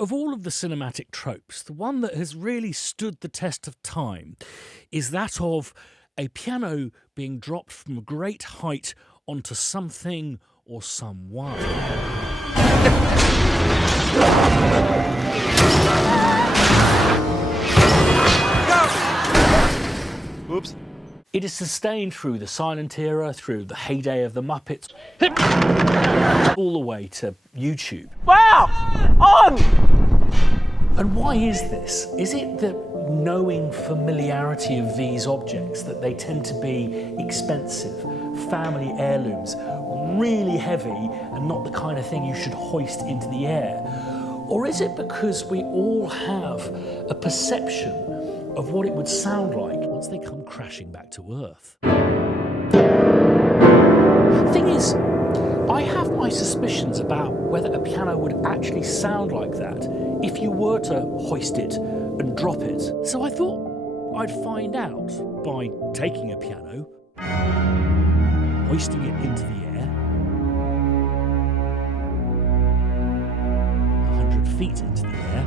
Of all of the cinematic tropes, the one that has really stood the test of time is that of a piano being dropped from a great height onto something or someone. Oops. It is sustained through the silent era, through the heyday of the Muppets, all the way to YouTube. Wow! On! And why is this? Is it the knowing familiarity of these objects, that they tend to be expensive, family heirlooms, really heavy, and not the kind of thing you should hoist into the air? Or is it because we all have a perception of what it would sound like once they come crashing back to Earth? The thing is, I have my suspicions about whether a piano would actually sound like that if you were to hoist it and drop it. So I thought I'd find out by taking a piano, hoisting it into the air, 100 feet into the air,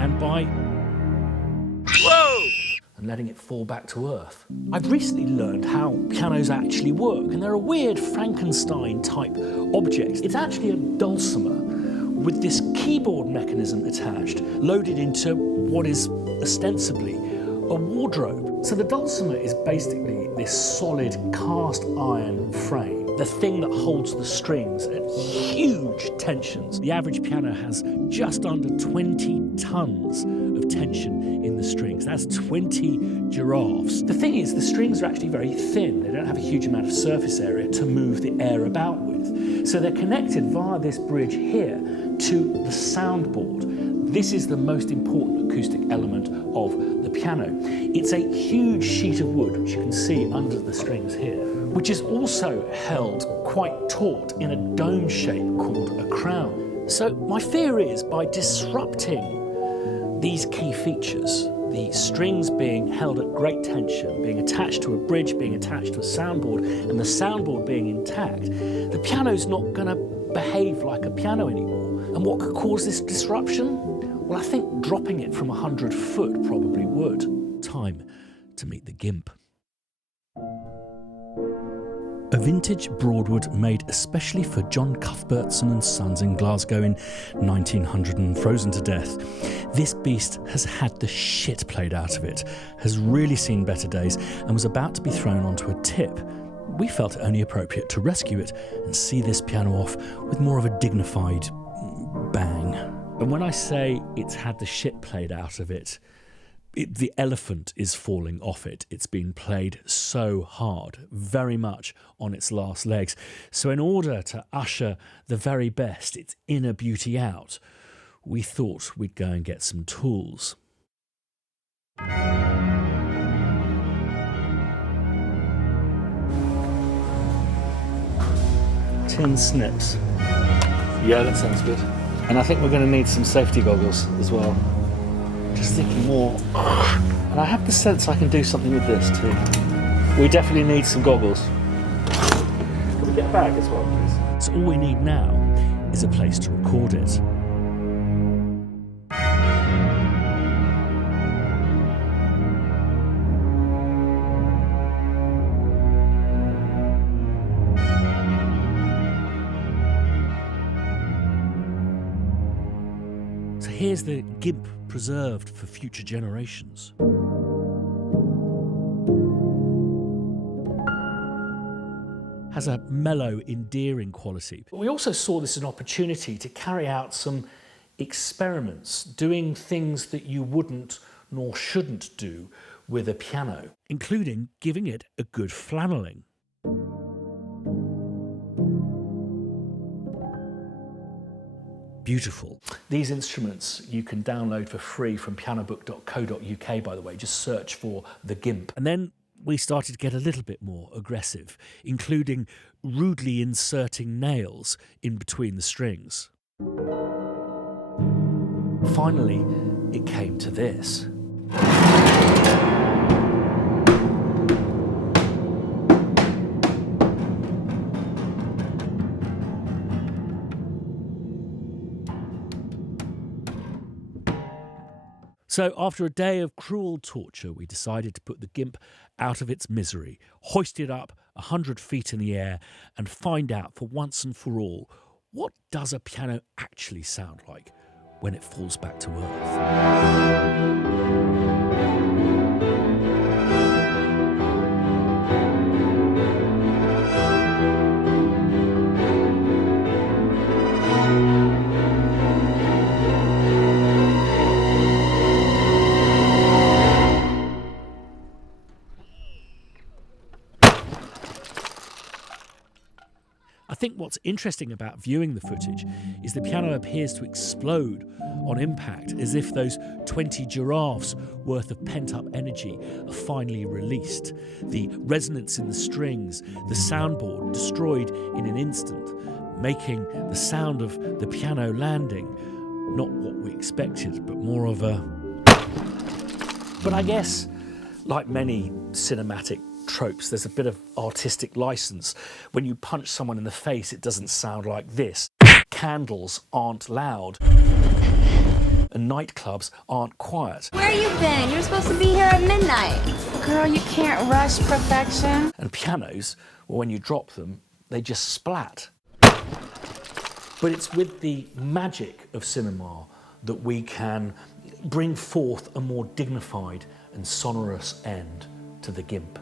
and by and letting it fall back to Earth. I've recently learned how pianos actually work, and they're a weird Frankenstein-type object. It's actually a dulcimer with this keyboard mechanism attached, loaded into what is ostensibly a wardrobe. So the dulcimer is basically this solid cast iron frame, the thing that holds the strings at huge tensions. The average piano has just under 20 tons of tension in the strings. That's 20 giraffes. The thing is, the strings are actually very thin. They don't have a huge amount of surface area to move the air about with. So they're connected via this bridge here to the soundboard. This is the most important acoustic element of the piano. It's a huge sheet of wood, which you can see under the strings here, which is also held quite taut in a dome shape called a crown. So my fear is, by disrupting these key features, the strings being held at great tension, being attached to a bridge, being attached to a soundboard, and the soundboard being intact, the piano's not going to behave like a piano anymore. And what could cause this disruption? Well, I think dropping it from 100 foot probably would. Time to meet the Gimp. A vintage Broadwood made especially for John Cuthbertson and Sons in Glasgow in 1900 and frozen to death. This beast has had the shit played out of it, has really seen better days, and was about to be thrown onto a tip. We felt it only appropriate to rescue it and see this piano off with more of a dignified bang. And when I say it's had the shit played out of it, the elephant is falling off it. It's been played so hard, very much on its last legs. So in order to usher the very best, its inner beauty out, we thought we'd go and get some tools. Tin snips. Yeah, that sounds good. And I think we're going to need some safety goggles as well. Just thinking more. And I have the sense I can do something with this too. We definitely need some goggles. Can we get a bag as well, please? So all we need now is a place to record it. So here's the Gimp preserved for future generations. Has a mellow, endearing quality. But we also saw this as an opportunity to carry out some experiments, doing things that you wouldn't nor shouldn't do with a piano, including giving it a good flanneling. Beautiful. These instruments you can download for free from pianobook.co.uk, by the way. Just search for the Gimp. And then we started to get a little bit more aggressive, including rudely inserting nails in between the strings. Finally, it came to this. So after a day of cruel torture, we decided to put the Gimp out of its misery, hoist it up 100 feet in the air and find out for once and for all, what does a piano actually sound like when it falls back to earth? I think what's interesting about viewing the footage is the piano appears to explode on impact, as if those 20 giraffes worth of pent-up energy are finally released. The resonance in the strings, the soundboard destroyed in an instant, making the sound of the piano landing not what we expected, but more of a... But I guess, like many cinematic tropes, there's a bit of artistic license. When you punch someone in the face, it doesn't sound like this. Candles aren't loud, and nightclubs aren't quiet. Where you been? You were supposed to be here at midnight. Girl, you can't rush perfection. And pianos, well, when you drop them, they just splat. But it's with the magic of cinema that we can bring forth a more dignified and sonorous end to the Gimp.